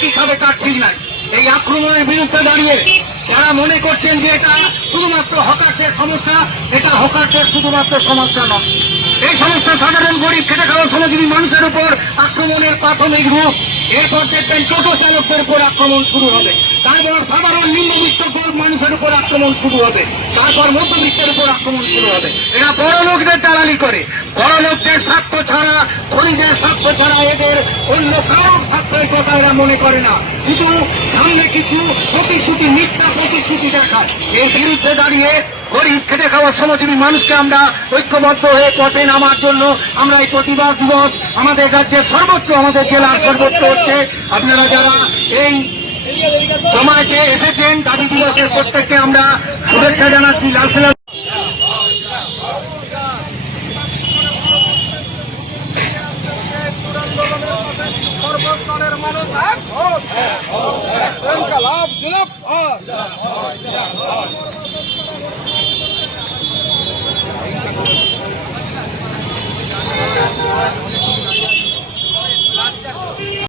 কি খাবে তার ঠিক নাই। এই আক্রমণের বিরুদ্ধে দাঁড়িয়ে যারা মনে করছেন যে এটা শুধুমাত্র হকারদের সমস্যা, এটা হকারদের শুধুমাত্র সমস্যা নয়। এই সমস্যা সাধারণ গরিব খেটে খাওয়া শ্রমজীবী মানুষের উপর আক্রমণের প্রাথমিক রূপ। এরপর দেখবেন টোটো চালকদের উপর আক্রমণ শুরু হবে। তারপর সাধারণ নিম্নবিত্ত গরিব মানুষের উপর আক্রমণ শুরু হবে। তারপর মধ্যবিত্তের উপর আক্রমণ শুরু হবে। এরা বড় লোকদের দালালি করে। বড় লোকদের স্বার্থ ছাড়া ধনীদের স্বার্থ ছাড়া এদের অন্য কারোর স্বার্থের কথা এরা মনে করে না। শুধু সামনে কিছু প্রতিশ্রুতি, মিথ্যা প্রতিশ্রুতি দেখায়। এই বিরুদ্ধে দাঁড়িয়ে গরিব খেটে খাওয়ার শ্রমজীবী মানুষকে আমরা ঐক্যবদ্ধ হয়ে পথে নামার জন্য আমরা এই প্রতিবাদ দিবস আমাদের রাজ্যের সর্বত্র আমাদের জেলার সর্বত্র হচ্ছে। আপনারা যারা এই জমায়েতে এসেছেন দাবি দিবসের প্রত্যেককে আমরা শুভেচ্ছা জানাচ্ছি লালসেলা মানুষ